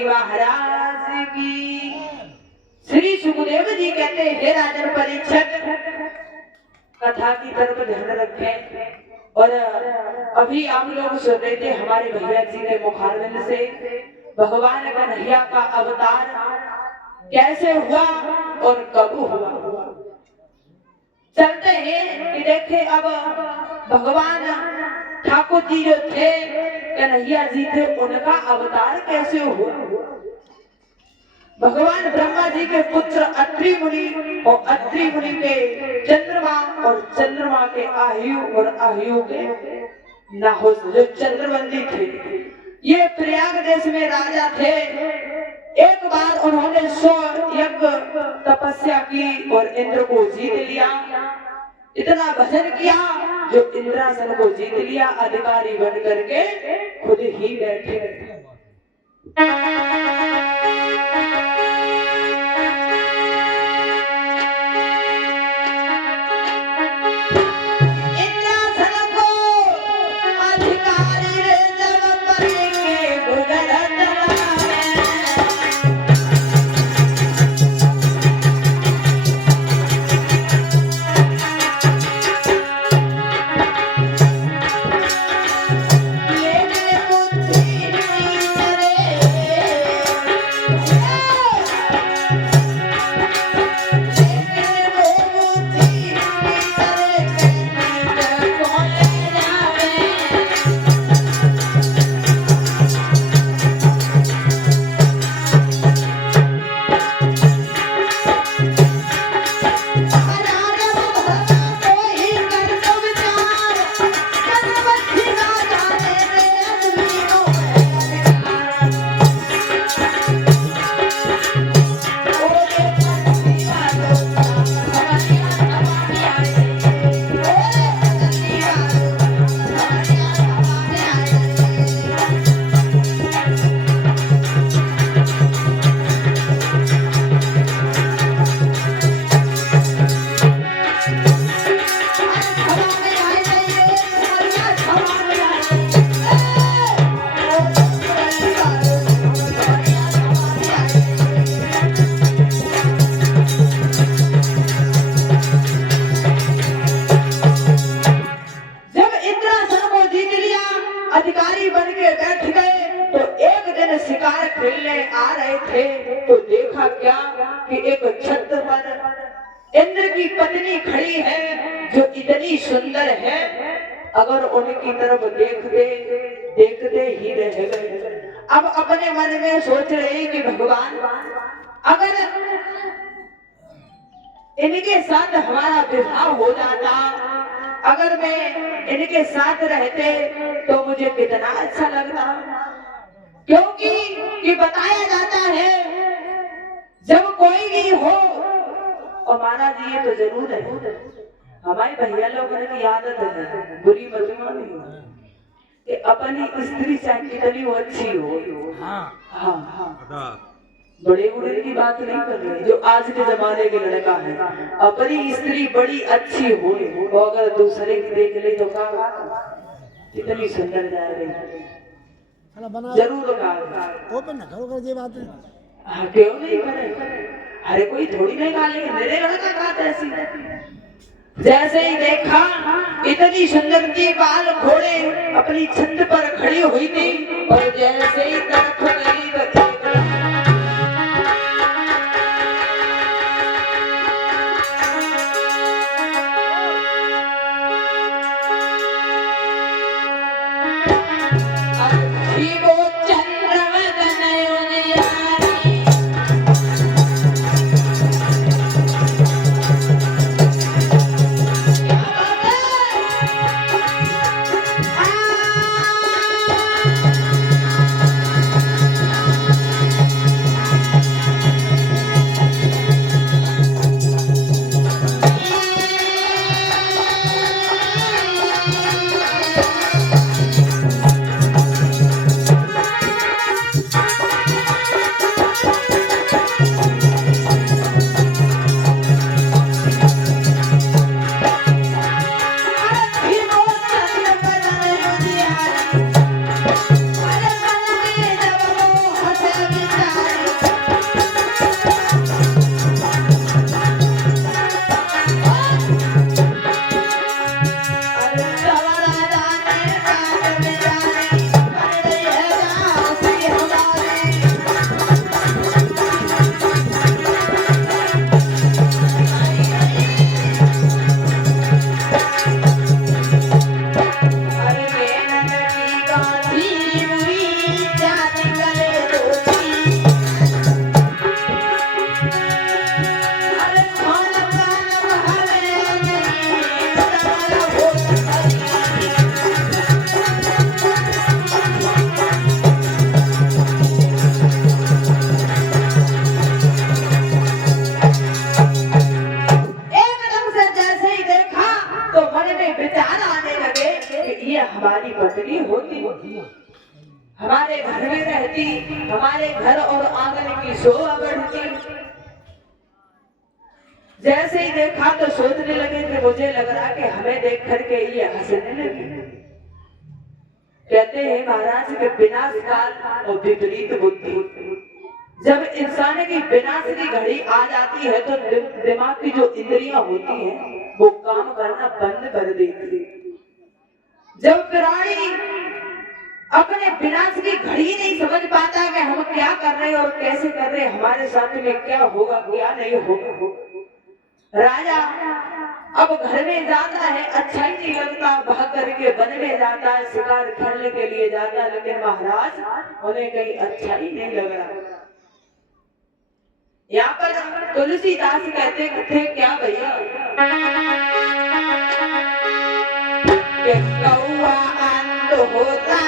जी महाराज की। श्री सुखदेव जी कहते हैं, हे राजन परीक्षित, कथा की तरफ ध्यान रखें। और अभी आप लोग सुन रहे थे हमारे भैया जी के मुखारविंद से भगवान कन्हैया का अवतार कैसे हुआ और कब हुआ। चलते हैं कि देखे अब भगवान ठाकुर जी जो थे, कन्हैया जी थे, उनका अवतार कैसे हुआ। भगवान ब्रह्मा जी के पुत्र अत्रि मुनि और अत्रि मुनि के चंद्रमा और चंद्रमा के आयु और आयु के नाहुस जो चंद्रवंदी थे, ये प्रयाग देश में राजा थे। एक बार उन्होंने 100 यज्ञ तपस्या की और इंद्र को जीत लिया। इतना भजन किया जो इंद्रासन को जीत लिया, अधिकारी बन करके खुद ही बैठे। अगर उनकी तरफ देखते ही रह गए। अब अपने मन में सोच रहे कि भगवान अगर इनके साथ हमारा विवाह हो जाता, अगर मैं इनके साथ रहते तो मुझे कितना अच्छा लगता। क्योंकि कि बताया जाता है जब कोई भी हो और महाराज ये तो जरूर है, हमारे भैया लोगों की आदत है, बुरी मत मानी कि अपनी स्त्री चाहे कितनी वो अच्छी हो, हाँ, बड़े बूढ़े की बात नहीं कर रहे, जो आज के जमाने के लड़का है, अपनी स्त्री बड़ी अच्छी हो वो अगर दूसरे की देख ले तो कहा कितनी सुंदर जा रही, जरूर कहा क्यों नहीं करे। अरे कोई थोड़ी नहीं खा लेंगे, मेरे लड़का कहा ऐसी। जैसे ही देखा इतनी सुंदर थी, बाल घोड़े अपनी छंद पर खड़ी हुई थी और जैसे ही तरफ गई तो हमारी पत्नी होती, हमारे घर में रहती, हमारे घर और आंगन की शोभा बढ़ती। जैसे ही देखा तो सोचने लगे कि मुझे लग रहा कि हमें देख करके ये हंसने लगी। कहते हैं महाराज के विनाश काल और विपरीत बुद्धि, जब इंसान की विनाश की घड़ी आ जाती है तो दिमाग की जो इंद्रियां होती हैं वो काम करना बंद कर देती है। जब प्राणी अपने विनाश की घड़ी नहीं समझ पाता कि हम क्या कर रहे हैं और कैसे कर रहे हैं, हमारे साथ में क्या होगा क्या नहीं होगा। राजा अब घर में जाता है, अच्छा ही नहीं लगता, भाग करके वन में जाता है, शिकार खेलने के लिए जाता है, लेकिन महाराज उन्हें कहीं अच्छा ही नहीं लग रहा। यहाँ पर तुलसीदास कहते थे क्या भैया, कौआ अंध होता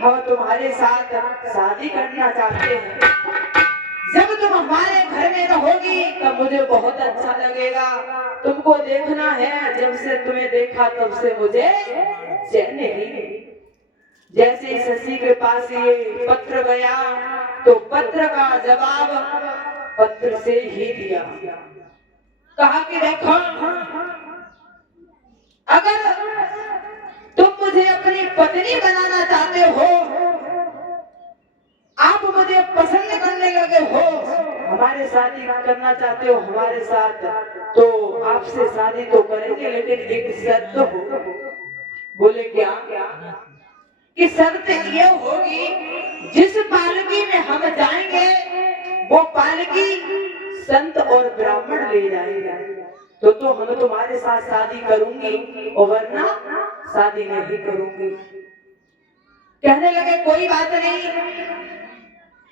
हम तुम्हारे साथ शादी करना चाहते हैं। जब तुम हमारे घर में रहोगी तब मुझे बहुत अच्छा लगेगा। तुमको देखना है, जब से तुम्हें देखा तब से मुझे चैन नहीं। जैसे ही शशि के पास ये पत्र गया तो पत्र का जवाब पत्र से ही दिया। कहा कि देखो, अगर तुम मुझे अपनी पत्नी बनाना चाहते हो, आप मुझे पसंद करने लगे हो, हमारे शादी करना चाहते हो हमारे साथ, तो आपसे शादी तो करेंगे, लेकिन एक शर्त हो। बोले क्या? कि शर्त ये होगी, जिस पालकी में हम जाएंगे वो पालकी संत और ब्राह्मण ले जाएंगे, तो हम तुम्हारे साथ शादी करूंगी और वरना शादी नहीं करूंगी। कहने लगे कोई बात नहीं,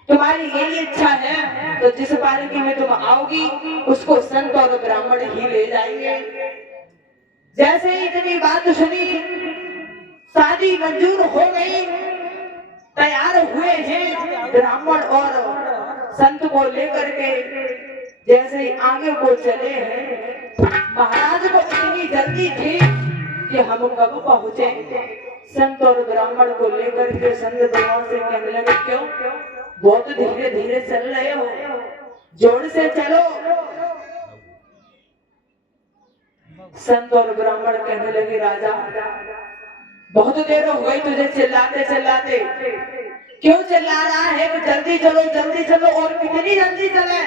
तुम्हारी यही इच्छा है तो जिस पालकी में तुम आओगी उसको संत और ब्राह्मण ही ले जाएंगे। जैसे ही इतनी बात सुनी, शादी मंजूर हो गई, तैयार हुए हैं ब्राह्मण और संत को लेकर के। जैसे ही आगे को चले हैं, महाराज को इतनी जल्दी थी कि हम कब पहुंचे। संत और ब्राह्मण को लेकर के संत भगवान से कहने लगे, क्यों बहुत धीरे धीरे चल रहे हो, जोर से चलो। संत और ब्राह्मण कहने लगे, राजा बहुत देर हो गई तुझे चिल्लाते चिल्लाते, क्यों चिल्ला रहा है कि जल्दी चलो जल्दी चलो, और कितनी जल्दी चले।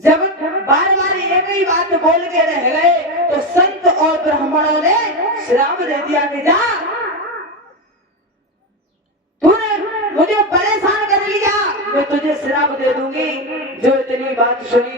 जब बार बार एक ही बात बोल के रह गए तो संत और ब्राह्मणों ने श्राप दे दिया कि जा, तूने मुझे परेशान कर लिया, मैं तुझे श्राप दे दूंगी। जो इतनी बात सुनी